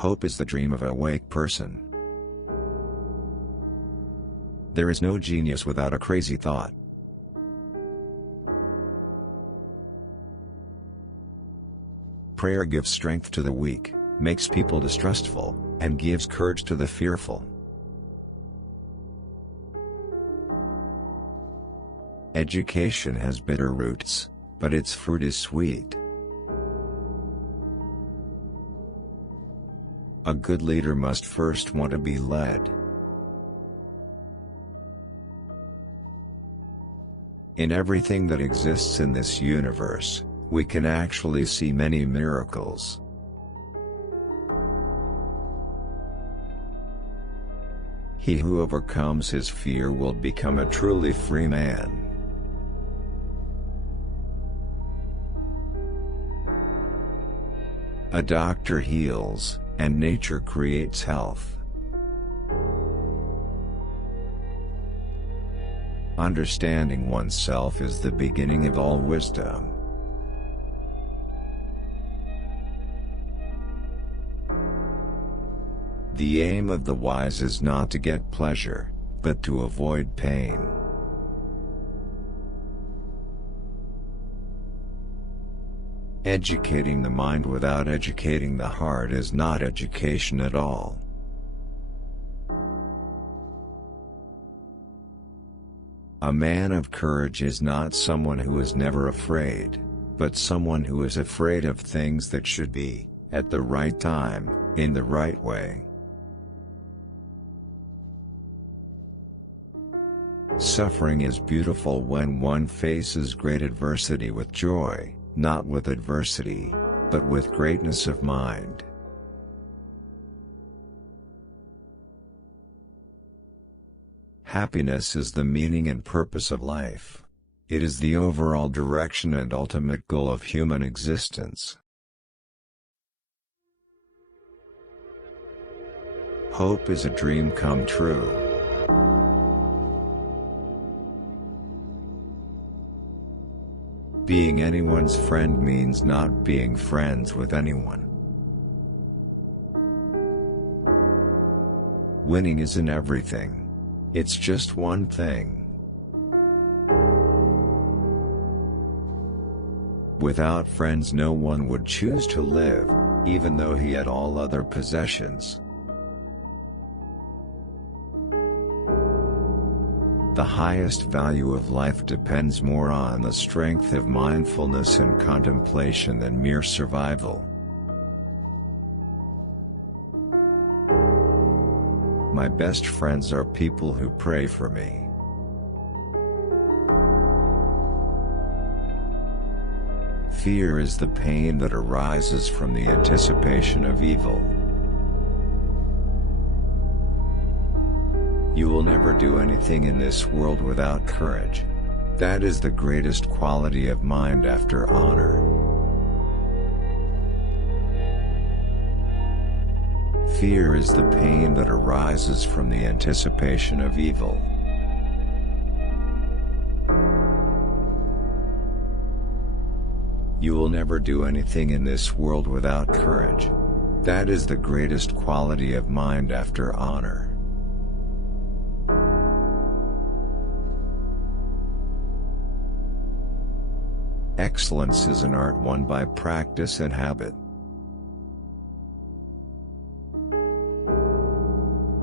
Hope is the dream of a awake person. There is no genius without a crazy thought. Prayer gives strength to the weak, makes people distrustful, and gives courage to the fearful. Education has bitter roots, but its fruit is sweet. A good leader must first want to be led. In everything that exists in this universe, we can actually see many miracles. He who overcomes his fear will become a truly free man. A doctor heals, and nature creates health. Understanding oneself is the beginning of all wisdom. The aim of the wise is not to get pleasure, but to avoid pain. Educating the mind without educating the heart is not education at all. A man of courage is not someone who is never afraid, but someone who is afraid of things that should be, at the right time, in the right way. Suffering is beautiful when one faces great adversity with joy, not with adversity, but with greatness of mind. Happiness is the meaning and purpose of life. It is the overall direction and ultimate goal of human existence. Hope is a dream come true. Being anyone's friend means not being friends with anyone. Winning isn't everything. It's just one thing. Without friends, no one would choose to live, even though he had all other possessions. The highest value of life depends more on the strength of mindfulness and contemplation than mere survival. My best friends are people who pray for me. Fear is the pain that arises from the anticipation of evil. You will never do anything in this world without courage. That is the greatest quality of mind after honor. Fear is the pain that arises from the anticipation of evil. You will never do anything in this world without courage. That is the greatest quality of mind after honor. Excellence is an art won by practice and habit.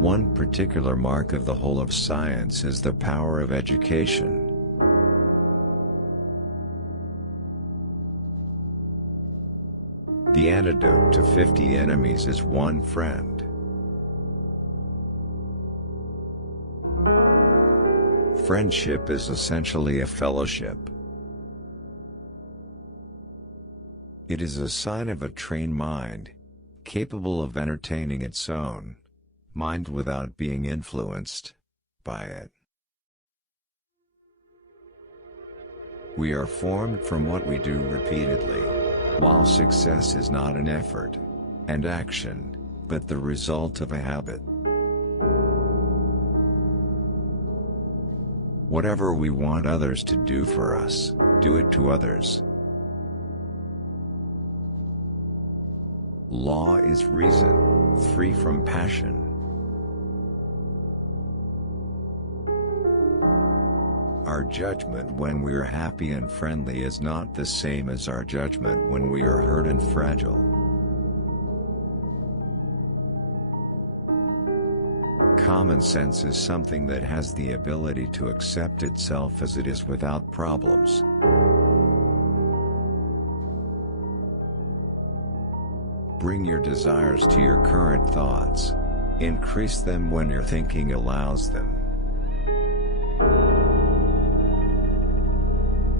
One particular mark of the whole of science is the power of education. The antidote to 50 enemies is one friend. Friendship is essentially a fellowship. It is a sign of a trained mind, capable of entertaining its own mind without being influenced by it. We are formed from what we do repeatedly, while success is not an effort and action, but the result of a habit. Whatever we want others to do for us, do it to others. Law is reason, free from passion. Our judgment when we are happy and friendly is not the same as our judgment when we are hurt and fragile. Common sense is something that has the ability to accept itself as it is without problems. Bring your desires to your current thoughts. Increase them when your thinking allows them.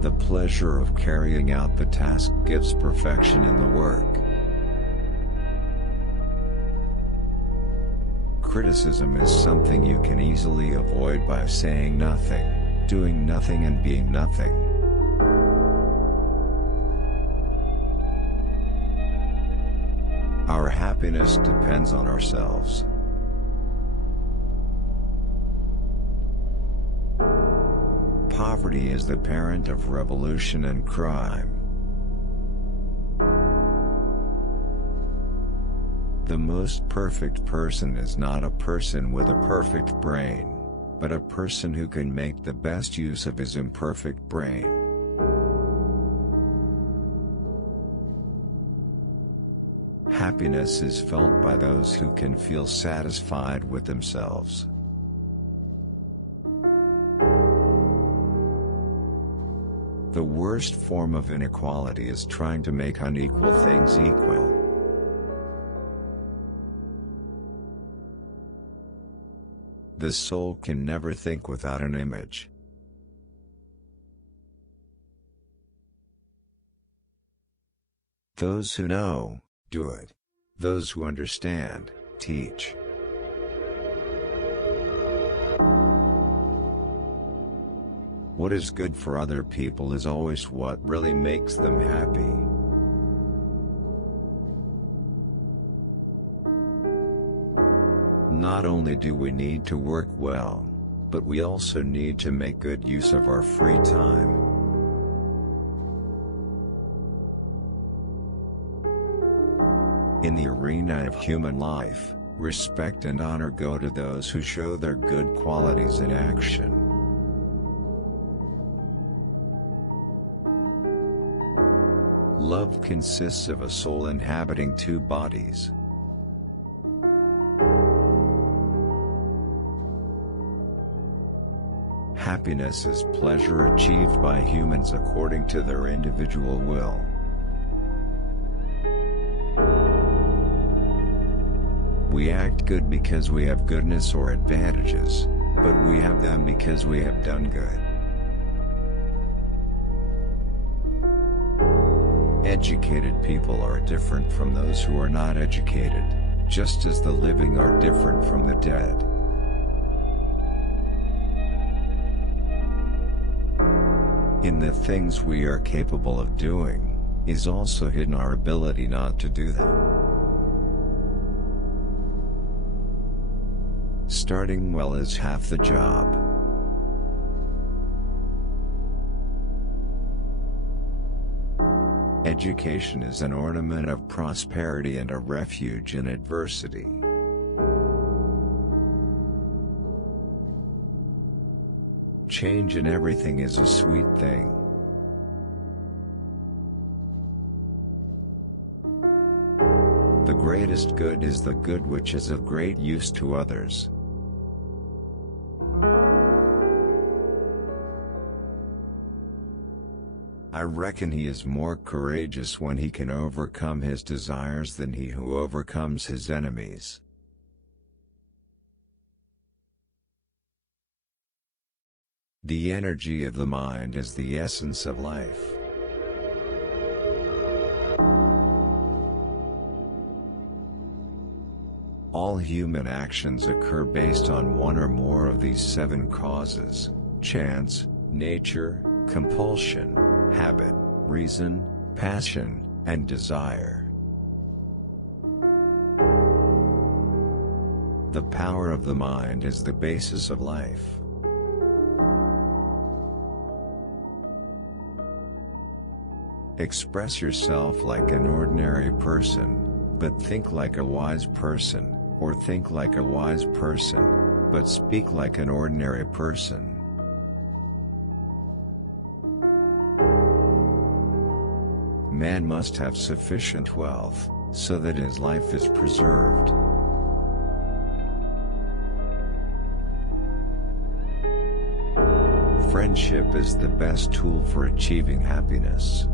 The pleasure of carrying out the task gives perfection in the work. Criticism is something you can easily avoid by saying nothing, doing nothing and being nothing. Our happiness depends on ourselves. Poverty is the parent of revolution and crime. The most perfect person is not a person with a perfect brain, but a person who can make the best use of his imperfect brain. Happiness is felt by those who can feel satisfied with themselves. The worst form of inequality is trying to make unequal things equal. The soul can never think without an image. Those who know, do it. Those who understand, teach. What is good for other people is always what really makes them happy. Not only do we need to work well, but we also need to make good use of our free time. In the arena of human life, respect and honor go to those who show their good qualities in action. Love consists of a soul inhabiting two bodies. Happiness is pleasure achieved by humans according to their individual will. We act good because we have goodness or advantages, but we have them because we have done good. Educated people are different from those who are not educated, just as the living are different from the dead. In the things we are capable of doing, is also hidden our ability not to do them. Starting well is half the job. Education is an ornament of prosperity and a refuge in adversity. Change in everything is a sweet thing. The greatest good is the good which is of great use to others. I reckon he is more courageous when he can overcome his desires than he who overcomes his enemies. The energy of the mind is the essence of life. All human actions occur based on one or more of these 7 causes: chance, nature, compulsion, habit, reason, passion, and desire. The power of the mind is the basis of life. Express yourself like an ordinary person, but think like a wise person, or think like a wise person, but speak like an ordinary person. Man must have sufficient wealth, so that his life is preserved. Friendship is the best tool for achieving happiness.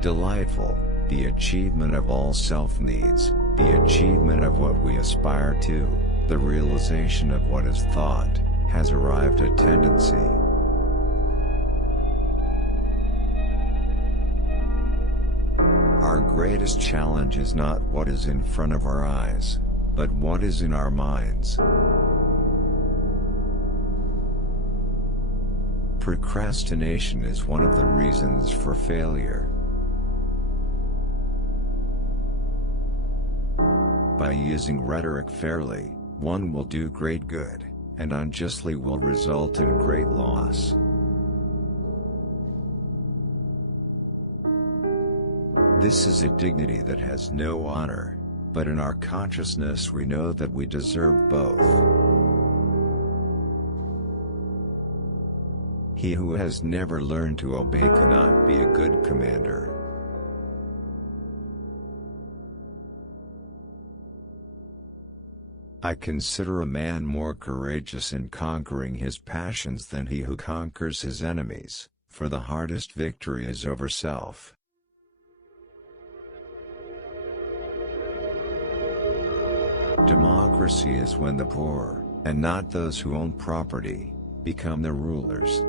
Delightful, the achievement of all self-needs, the achievement of what we aspire to, the realization of what is thought, has arrived at tendency. Our greatest challenge is not what is in front of our eyes, but what is in our minds. Procrastination is one of the reasons for failure. By using rhetoric fairly, one will do great good, and unjustly will result in great loss. This is a dignity that has no honor, but in our consciousness we know that we deserve both. He who has never learned to obey cannot be a good commander. I consider a man more courageous in conquering his passions than he who conquers his enemies, for the hardest victory is over self. Democracy is when the poor, and not those who own property, become the rulers.